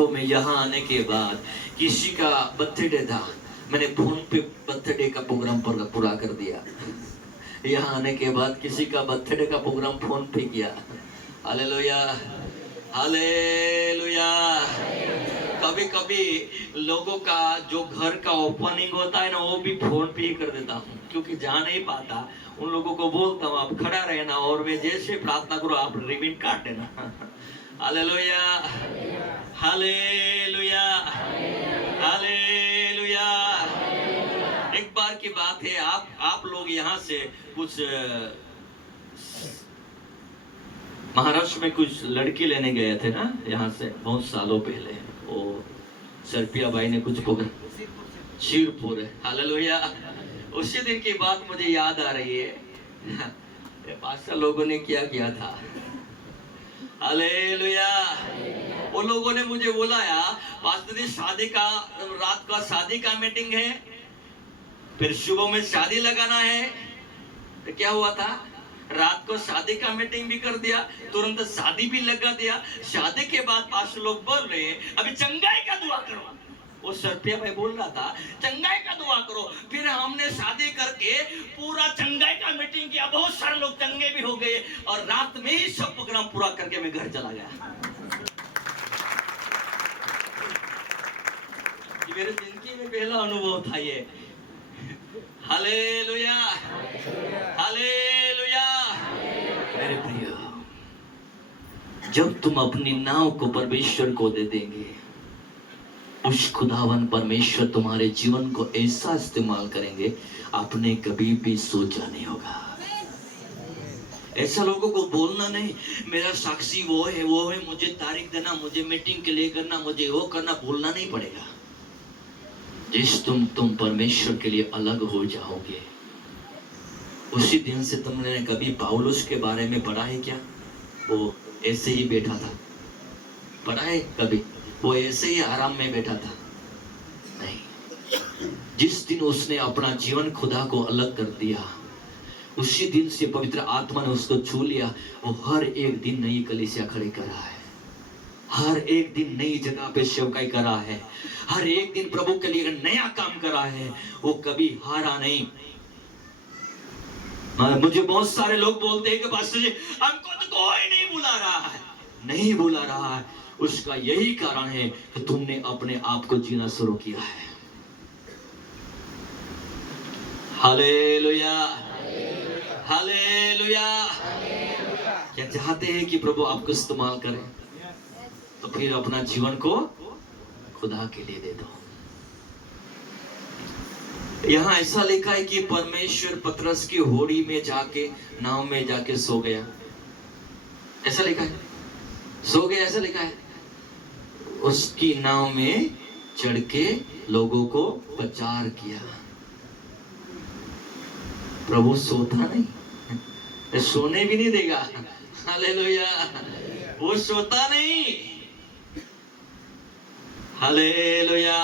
देखो मैं यहाँ आने के बाद किसी का बर्थडे था, मैंने फोन पे बर्थडे का प्रोग्राम पूरा कर दिया। यहाँ आने के बाद किसी का बर्थडे का प्रोग्राम फोन पे किया। Hallelujah, hallelujah. कभी कभी लोगों का जो घर का ओपनिंग होता है ना, वो भी फोन पे ही कर देता हूँ, क्योंकि जा नहीं पाता। उन लोगों को बोलता हूँ आप खड़ा रहना और वे जैसे प्रार्थना करो आप रिबन काट देना। Hallelujah, hallelujah, hallelujah. एक बार की बात है, आप लोग यहाँ से कुछ महाराष्ट्र में कुछ लड़की लेने गए थे ना, यहाँ से बहुत सालों पहले। वो सर्पिया भाई ने कुछ शिरपुर है। हालेलुया। उसी दिन की बात मुझे याद आ रही है, पास्टर लोगों ने क्या किया था। हालेलुया। उन लोगों ने मुझे बुलाया, पास्टर जी शादी का रात का शादी का मीटिंग है, फिर सुबह में शादी लगाना है। तो क्या हुआ था, रात को शादी का मीटिंग भी कर दिया, तुरंत शादी भी लगा दिया। शादी के बाद पास्टर लोग बोल रहे हैं अभी चंगाई का दुआ करो। वो सर्पिया भाई बोल रहा था चंगाई का दुआ करो। फिर हमने शादी करके पूरा चंगाई का मीटिंग किया, बहुत सारे लोग चंगे भी हो गए और रात में ही सब प्रोग्राम पूरा करके मैं घर चला गया। मेरे जिंदगी में पहला अनुभव था ये। Hallelujah, hallelujah. मेरे प्रिय, जब तुम अपनी नाव को परमेश्वर को दे देंगे, उस खुदावन परमेश्वर तुम्हारे जीवन को ऐसा इस्तेमाल करेंगे आपने कभी भी सोचा नहीं होगा। ऐसा लोगों को बोलना नहीं मेरा साक्षी वो है मुझे तारीख देना, मुझे मीटिंग के लिए करना, मुझे वो करना, बोलना नहीं पड़ेगा। जिस तुम परमेश्वर के लिए अलग हो जाओगे, उसी दिन से तुमने कभी पौलुस के बारे में पढ़ा है क्या? वो ऐसे ही बैठा था, पढ़ा है कभी? वो ऐसे ही आराम में बैठा था? नहीं। जिस दिन उसने अपना जीवन खुदा को अलग कर दिया, उसी दिन से पवित्र आत्मा ने उसको छू लिया। वो हर एक दिन नई कलीसिया खड़ी कर रहा है, हर एक दिन नई जगह पे सेवकाई कर रहा है, हर एक दिन प्रभु के लिए नया काम कर रहा है। वो कभी हारा नहीं। मुझे बहुत सारे लोग बोलते हैं कि पास्टर जी हमको तो कोई नहीं बुला रहा है। नहीं बुला रहा है, उसका यही कारण है कि तुमने अपने आप को जीना शुरू किया है। Hallelujah, hallelujah. क्या चाहते हैं कि प्रभु आपको इस्तेमाल करें, तो फिर अपना जीवन को खुदा के लिए दे दो। यहाँ ऐसा लिखा है कि परमेश्वर पतरस की होड़ी में जाके, नाव में जाके सो गया। ऐसा लिखा है, सो गया ऐसा लिखा है। उसकी नाव में चढ़ के लोगों को प्रचार किया। प्रभु सोता नहीं, सोने भी नहीं देगा। हालेलुया। वो सोता नहीं। हालेलुया।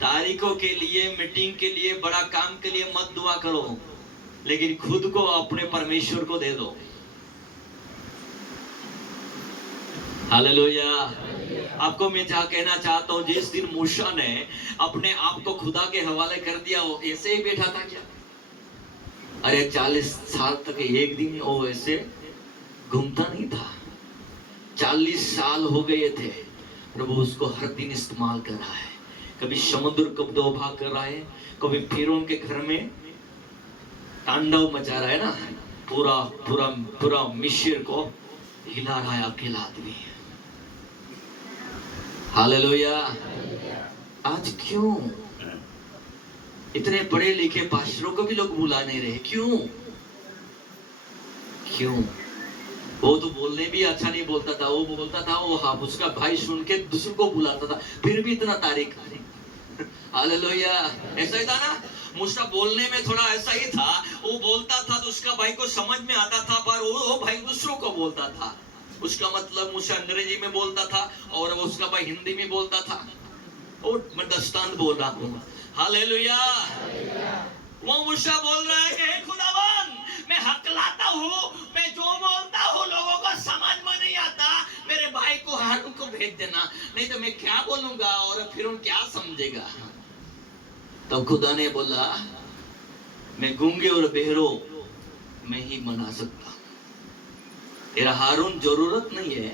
तारीखों के लिए, मीटिंग के लिए, बड़ा काम के लिए मत दुआ करो, लेकिन खुद को अपने परमेश्वर को दे दो। हालेलुया। आपको मैं क्या कहना चाहता हूँ, जिस दिन मूसा ने अपने आप को खुदा के हवाले कर दिया, वो ऐसे ही बैठा था क्या? अरे 40 साल तक एक दिन वो ऐसे घूमता नहीं था। 40 साल हो गए थे, प्रभु उसको हर दिन इस्तेमाल कर रहा है। कभी समुद्र को दो भाग कर रहा है, कभी फिरौन के घर में तांडव मचा रहा है ना, पूरा पूरा पूरा मिस्र को हिला रहा है अकेला आदमी। हालेलुया। आज क्यों इतने पढ़े लिखे पास्टरों को भी लोग बुला नहीं रहे? क्यों? क्यों? वो तो बोलने भी अच्छा नहीं बोलता था, वो बोलता था वो हाँ, उसका भाई सुन के दूसरों को बुलाता था, फिर भी इतना तारीफ। हालेलुया। ऐसा ही था ना, मूसा बोलने में थोड़ा ऐसा ही था। वो बोलता था तो उसका भाई को समझ में आता था, पर वो भाई दूसरों को बोलता था। उसका मतलब मूसा अंग्रेजी में बोलता था और उसका भाई हिंदी में बोलता था। और मैं दस्तान बोल रहा हूँ। हालेलुया। वो मूसा बोल रहा है खुदावन मैं हकलाता हूँ, मैं जो बोलता हूँ लोगों को समझ में नहीं आता, मेरे भाई को हारून को भेज देना, नहीं तो मैं क्या बोलूंगा और फिर क्या समझेगा। तो खुदा ने बोला मैं गूंगे और बहरो मैं ही मना सकता हूं, तेरा हारून जरूरत नहीं है,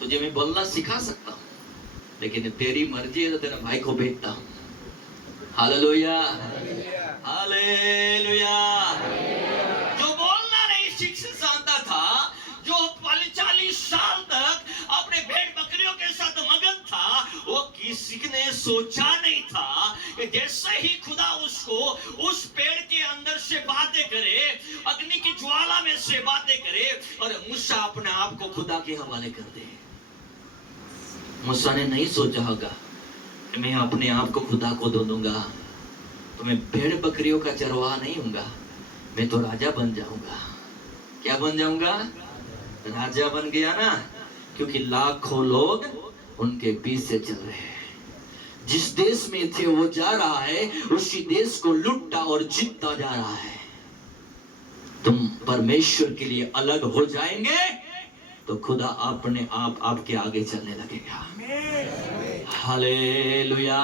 तुझे मैं बोलना सिखा सकता हूं, लेकिन तेरी मर्जी है तो तेरा भाई को भेजता हूं। Hallelujah, hallelujah. जो बोलना नहीं जानता था, जो 40 साल तक अपने भेड़ बकरियों के साथ मगन था, वो किसी ने सोचा नहीं था कि जैसे ही खुदा उसको उस पेड़ के अंदर से बातें करे, अग्नि की ज्वाला में से बातें करे और मूसा अपने आप को खुदा के हवाले कर दे। मूसा ने नहीं सोचा होगा कि मैं अपने आप को खुदा को दे दूंगा तो मैं भेड़ बकरियों का चरवाहा नहीं हूंगा, मैं तो राजा बन जाऊंगा। क्या बन जाऊंगा? राजा बन गया ना, क्योंकि लाखों लोग उनके बीच से चल रहे हैं। जिस देश में थे वो जा रहा है, उसी देश को लुटता और जीतता जा रहा है। तुम परमेश्वर के लिए अलग हो जाएंगे तो खुदा अपने आप आपके आगे चलने लगेगा। हालेलुया।